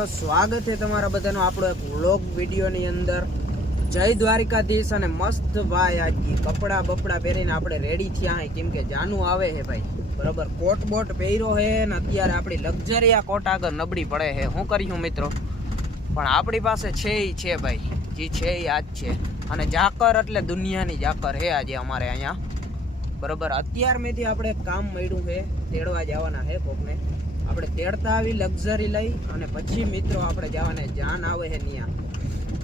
મિત્રો સ્વાગત છે તમારા બધાનો આપણો એક વ્લોગ વિડીયોની અંદર। જય દ્વારિકાધીશ। અને મસ્ત ભાઈ આજ કપડા બપડા પહેરીને આપણે રેડી થયા હે, કેમ કે જાનું આવે છે ભાઈ, બરોબર। કોટ બોટ પહેર્યો હે ને અત્યારે આપણી લક્ઝરી આ કોટ આગળ નબળી પડે છે। શું કર્યું મિત્રો, પણ આપણી પાસે છે ઈ છે ભાઈ, જે છે ઈ આજ છે। અને જાકર એટલે દુનિયાની જાકર હે આજે અમારે અહીંયા, બરોબર। અત્યાર મેથી આપણે કામ મળ્યું છે, તેડવા જવાના છે કોકને। આપણે તેડતા આવી લક્ઝરી લઈ અને પછી મિત્રો આપણે જવાને જાન આવે છે ત્યાં।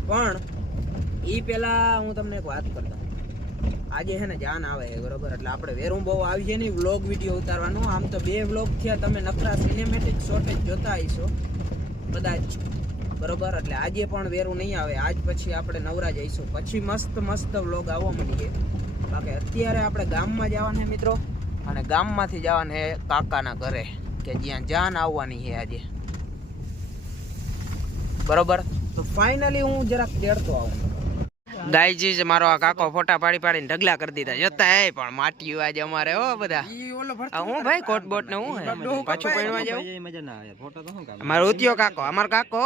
પણ એ પહેલા હું તમને એક વાત કરતા, આજે છે ને જાન આવે છે, બરોબર। એટલે આપણે વેરું બહુ આવી છે ને વ્લોગ વિડીયો ઉતારવાનો। આમ તો 2 વ્લોગ થયા, તમે નકરા સિનેમેટિક શોર્ટેજ જોતા હશો કદાચ, બરોબર। એટલે આજે પણ વેરું નહીં આવે, આજ પછી આપણે નવરા જઈશું, પછી મસ્ત વ્લોગ આવવા મળીએ। બાકી અત્યારે આપણે ગામમાં જવાના છે મિત્રો, અને ગામમાંથી જવાના છે કાકાના ઘરે, કે જ્યાં જાન આવવાની છે આજે, બરોબર। તો ફાઇનલી હું જરાક તેડતો આવું। ગાયજી મારો આ કાકો ફોટા પાડીને ઢગલા કરી દીધા, જોતા હે પણ માટીયું આજે અમારે હો બધા। હું ભાઈ કોટ બોટ ને હું પાછું પૈણવા જાઉં, મારો ઉત્યો કાકો, અમારો કાકો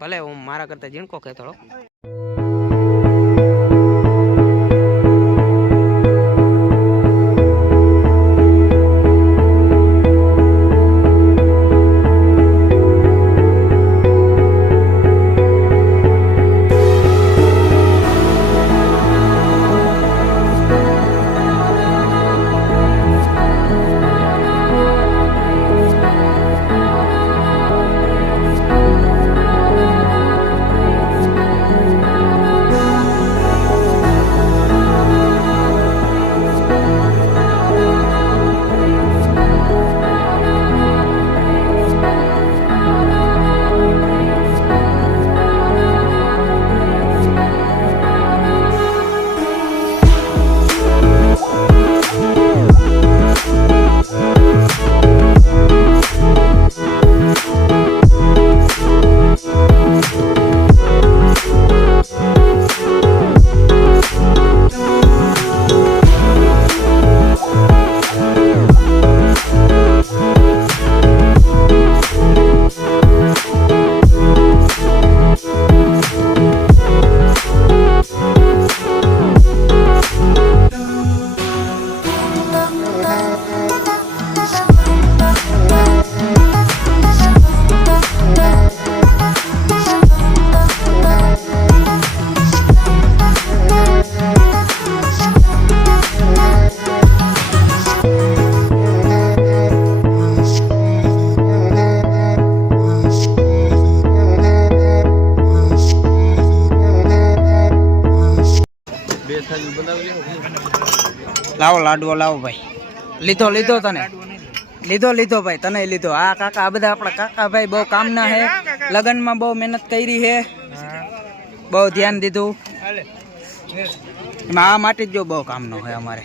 ભલે હું મારા કરતા ઝીણકો કે થોડો। લાવો લાડવો લાવો ભાઈ, લીધો તને લીધો ભાઈ, તને લીધો। આ કાકા, આ બધા આપણા કાકા ભાઈ બહુ કામના હે, લગનમાં બહુ મહેનત કરી હે, બહુ ધ્યાન દીધું એમાં। આ માટે જ જો બહુ કામનો હોય અમારે।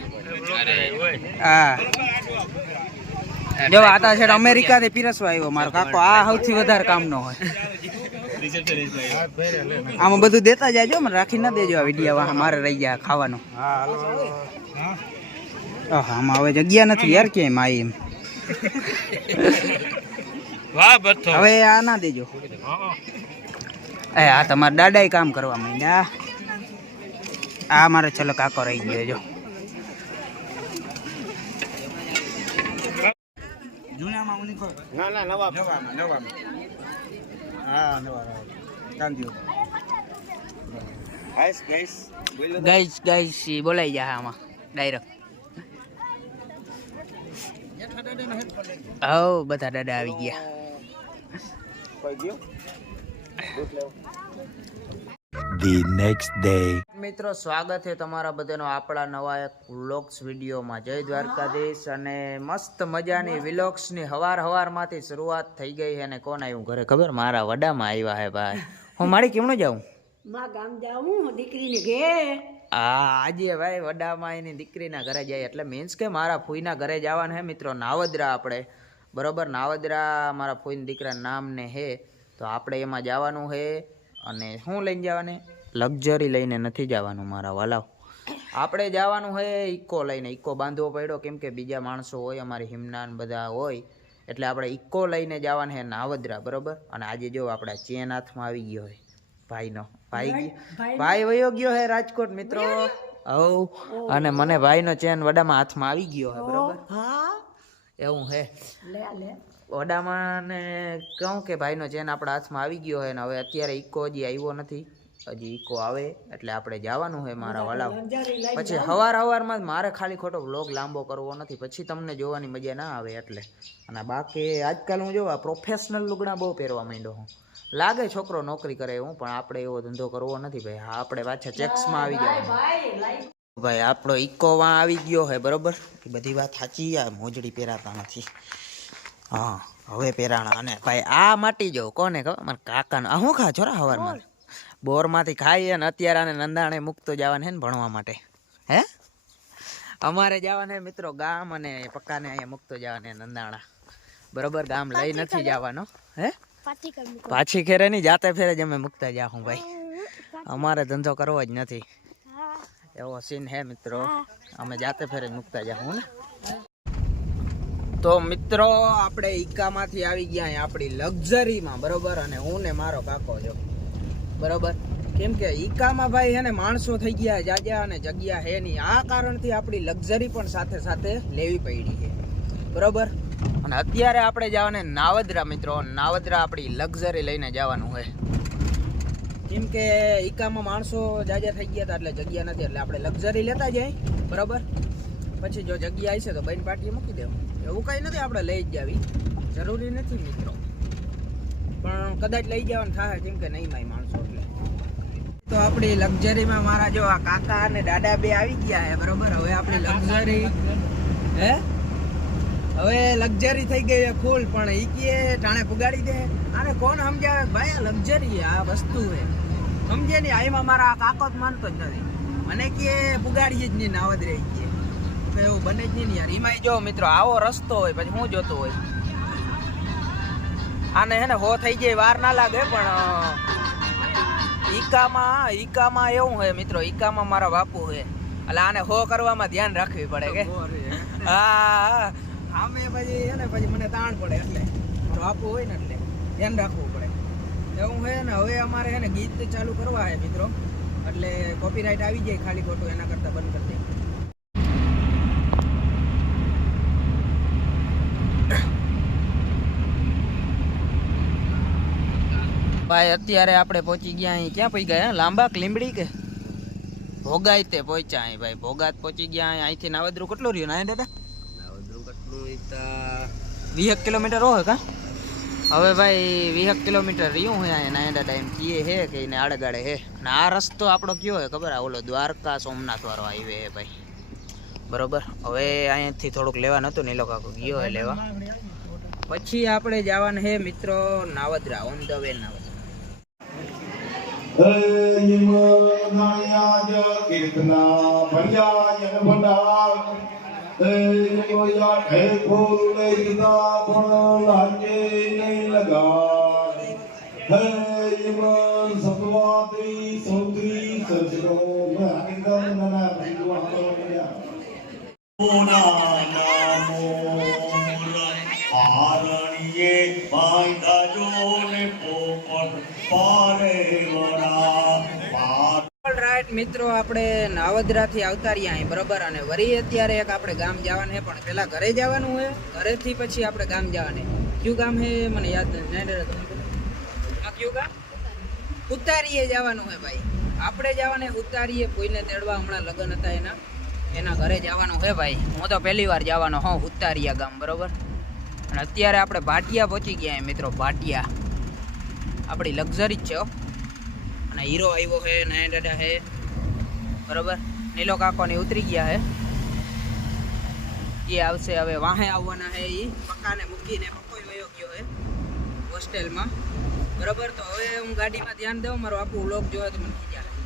હા જો આતા છે અમેરિકાથી પીરસવા આવ્યો મારો કાકો, આ સૌથી વધારે કામનો હોય। આમાં બધું દેતા જાજો, મને રાખી ના દેજો આ વિડીયો, મારે રહી ગયા ખાવાનું। આમાં હવે જગ્યા નથી યાર ક્યાંય માઈ એમ। હવે આ ના દેજો, આ તમારા દાદા કામ કરવા માંડ્યા। આ મારે ચલો કાકો રહી ગયો જો। ગાઈસ બોલાઈ જાય આમાં ડાયરેક્ટ। હવ બધા દાદા આવી ગયા। The next day. મિત્રો સ્વાગત છે તમારા બધાનો આપણા નવા એક વ્લોગ્સ વિડીયોમાં। જય દ્વારકાધીશ। અને મસ્ત મજાની વ્લોગ્સની હવારમાંથી શરૂઆત થઈ ગઈ છે। અને કોણ આવ્યું ઘરે ખબર, મારા વડામાં આવ્યા હે ભાઈ। હું મારી કેમનો જાઉં, ગામ જાઉં દીકરીને ઘરે। આજે ભાઈ વડામાં એની દીકરીના ઘરે જાય, એટલે મીન્સ કે મારા ફૂઈના ઘરે જવાના હે મિત્રો, નાવદરા આપણે, બરોબર। નાવદરા મારા ફૂઈના દીકરાના નામ ને હે, તો આપણે એમાં જવાનું હે। અને શું લઈને જવાને, લક્ઝરી લઈને નથી જવાનું મારા વાલાવ, આપણે જવાનું હે ઇકો લઈને। ઇકો બાંધવો પડ્યો, કેમ કે બીજા માણસો હોય અમારી હિમના બધા હોય, એટલે આપણે ઇકો લઈને જવાનું છે નાવદરા, બરોબર. અને આજે જો આપણા ચેન હાથમાં આવી ગયો હોય ભાઈનો. ભાઈ વયો ગયો હે રાજકોટ મિત્રો. હવ અને મને ભાઈનો ચેન વડામાં હાથમાં આવી ગયો હે, બરોબર. એવું હે વડામાં ને કહું કે ભાઈનો ચેન આપણા હાથમાં આવી ગયો હે ને હવે અત્યારે ઇકો હજી આવ્યો નથી. હજી ઇકો આવે એટલે આપણે જવાનું છે મારા વાલા. પછી હવારમાં જ મારે ખાલી ખોટો વ્લોગ લાંબો કરવો નથી, પછી તમને જોવાની મજા ના આવે એટલે. અને બાકી આજકાલ હું જોવા પ્રોફેશનલ લુગડા બહુ પહેરવા માંડ્યો હું. લાગે છોકરો નોકરી કરે હું, પણ આપણે એવો ધંધો કરવો નથી ભાઈ. હા, આપણે પાછા ચેક્સમાં આવી ગયા ભાઈ. આપણો ઇકો વાં આવી ગયો હે, બરોબર. બધી વાત સાચી. આ મોજડી પહેરાતા નથી. હા, હવે પહેરાણા. અને ભાઈ આ માટી જો કોને ખબર? મારા કાકાનો. આ શું ખા છોરા હવારમાં બોરમાંથી ખાઈએ ને અત્યારે આને નંદાણે મૂકતો જવાનું હે ને ભણવા માટે. હે અમારે જવાને મિત્રો ગામ, અને પક્કાને અહીંયા મૂકતો જવાને નંદાણા, બરોબર. ગામ લઈ નથી જવાનો. હે પાછી ખેરે નહીં, જાતે ફેરે જ અમે મૂકતા જાઉં ભાઈ. અમારે ધંધો કરવો જ નથી, એવો સીન હે મિત્રો. અમે જાતે ફેરે મૂકતા જાઉં ને. તો મિત્રો આપણે ઈકામાંથી આવી ગયા આપણી લક્ઝરીમાં, બરોબર. અને હું ને મારો કાકો જો, બરોબર. કેમ કે ઈકામાં ભાઈ હે ને માણસો થઈ ગયા જાજા અને જગ્યા હે નહીં. આ કારણથી આપણી લક્ઝરી પણ સાથે સાથે લેવી પડી છે, બરોબર. અને અત્યારે આપણે જવાને નાવદરા મિત્રો. નાવદરા આપણી લક્ઝરી લઈને જવાનું છે. કેમ કે ઈકામાં માણસો જાજા થઈ ગયા હતા એટલે જગ્યા નથી, એટલે આપણે લક્ઝરી લેતા જાય, બરોબર. પછી જો જગ્યા આવી છે તો બહેન પાર્ટી મૂકી દેવું, એવું કંઈ નથી. આપણે લઈ જ જાવી જરૂરી નથી મિત્રો, પણ કદાચ લઈ જવાનું થાય, કેમ કે નહીં માય માણસો એટલે. તો આપણી લક્ઝરીમાં મારા જો આ કાકા અને દાદા બે આવી ગયા હે, બરોબર. હવે આપણી લક્ઝરી હવે લક્ઝરી થઈ ગઈ છે ફૂલ, પણ ઈ કે ટાણે પુગાડી દે. આને કોણ સમજાવે ભાઈ? આ લક્ઝરી આ વસ્તુ હે, સમજે નહીં. આમાં મારા કાકો જ માનતો જ નથી. મને કે પુગાડીએ જ નહીં નાવદરે કે, તો એવું બને જ નહીં યાર. એમાંય જો મિત્રો આવો રસ્તો હોય પછી હું જોતો હોય. આને હે ને હો થઈ જાય વાર ના લાગે, પણ ઈકામાં એવું હોય મિત્રો. ઈકામાં મારા બાપુ હે એટલે આને હો કરવામાં ધ્યાન રાખવી પડે કે. હા, આમે પછી હે ને પછી મને તાણ પડે, એટલે બાપુ હોય ને એટલે ધ્યાન રાખવું પડે. એવું હે ને. હવે અમારે હે ને ગીત ચાલુ કરવા હે મિત્રો, એટલે કોપીરાઇટ આવી જાય ખાલી ખોટું, એના કરતા બંધ કરી દે. ભાઈ અત્યારે આપણે પહોંચી ગયા અહીં. ક્યાં પહોંચી ગયા? લાંબા લીંબડી કે ભોગાઈ તે પહોંચ્યા અહીં ભાઈ. ભોગાત પહોંચી ગયા અહીં. અહીંથી નાવદરું કેટલું રહ્યું ના દાદા? નાવદરું કેટલું 20 કિલોમીટર હોય કા? હવે ભાઈ 20 કિલોમીટર રહ્યું હોય અહીંયા ના દાદા. એમ કીએ હે કે એને આડગાડે હે. અને આ રસ્તો આપણો કયો હે ખબર? ઓલો દ્વારકા સોમનાથ વાળો હાઈવે હે ભાઈ, બરોબર. હવે અહીંયાથી થોડુંક લેવા નતું ને એ લોકો ગયો હે લેવા. પછી આપણે જવાનું હે મિત્રો Navdra, on the way Navdra. મિત્રો આપણે નાવદરાથી આવતા રહ્યા અહીં, બરોબર. અને વરી અત્યારે એક આપણે ગામ જવાનું છે, પણ પેલા ઘરે જવાનું છે. ઘરેથી પછી આપણે ગામ જવાનું. કયું ગામ છે મને યાદ નથી. આ કયું ગામ? ઉતારીએ જવાનું છે ભાઈ. આપણે જવાને ઉતારીએ, કોઈને તેડવા. હમણાં લગ્ન હતા એના ઘરે જવાનું છે ભાઈ. હું તો પહેલી વાર જવાનો હોઉં ઉતારિયા ગામ, બરોબર. અને અત્યારે આપણે ભાટિયા પહોંચી ગયા મિત્રો. ભાટિયા આપણી લક્ઝરી જ છે હો. અને હીરો આવ્યો છે, નયા દાદા છે, બરોબર. નીલો કાકો ને ઉતરી ગયા છે. એ આવશે હવે. વાહે આવવાના છે એ પક્કાને મૂકીને. પક્કો વયો ગયો છે હોસ્ટેલમાં, બરોબર. તો હવે હું ગાડીમાં ધ્યાન દઉં. મારો આખું વ્લોગ જોવે તો મને ખીજા આવે.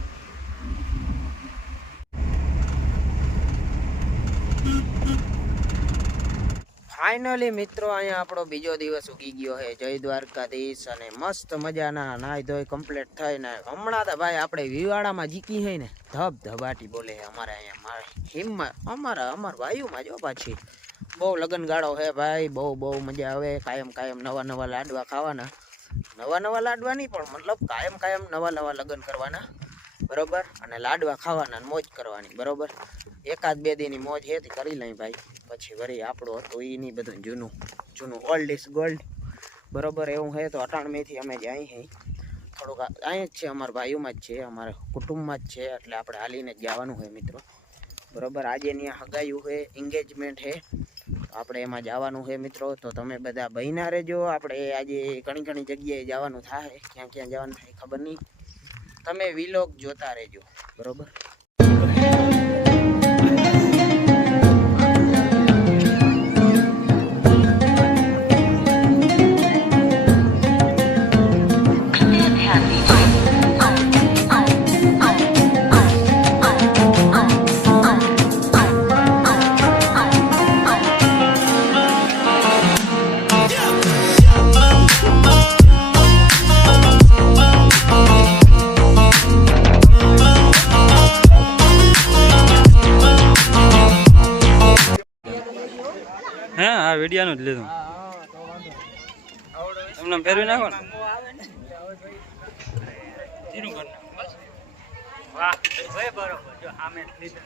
ફાઇનલી મિત્રો અહીંયા આપણો બીજો દિવસ ઉગી ગયો છે. જય દ્વારકાધીશ. અને મસ્ત મજાના નાઈ ધોઈ કમ્પ્લીટ થઈને હમણાં તો ભાઈ આપણે વિવાડામાં જીકી છે ને ધબ ધબાટી બોલે છે અમારે અહીંયા. મારે હિમમાં અમારા વાયુમાં જો પાછી બહુ લગન ગાળો છે ભાઈ. બહુ મજા આવે. કાયમ નવા લાડવા ખાવાના. નવા લાડવા નહીં પણ મતલબ કાયમ નવા લગન કરવાના બરોબર. અને લાડવા ખાવાના મોજ કરવાની બરોબર. એકાદ બે દીની મોજ હેતી કરી લઈ ભાઈ. પછી વળી આપણું હતું એ નહીં બધું જૂનું ઓલ્ડ ઇઝ ગોલ્ડ બરોબર. એવું છે તો અટાણમેથી અમે જ અહીં થોડુંક અહીં જ છે. અમારા ભાઈઓમાં જ છે, અમારા કુટુંબમાં જ છે. એટલે આપણે હાલીને જ જવાનું હોય મિત્રો બરોબર. આજે ત્યાં હગાયું છે, એન્ગેજમેન્ટ છે, આપણે એમાં જવાનું છે મિત્રો. તો તમે બધા બહીના રહેજો. આપણે આજે ઘણી જગ્યાએ જવાનું થાય. ક્યાં જવાનું થાય ખબર નહીં. તમે વિલોગ જોતા રહેજો બરોબર. હા વિડિયાનું જ લીધું. તમને ફેરવી નાખો ને. વાહ બરોબર જો આમે લીધું.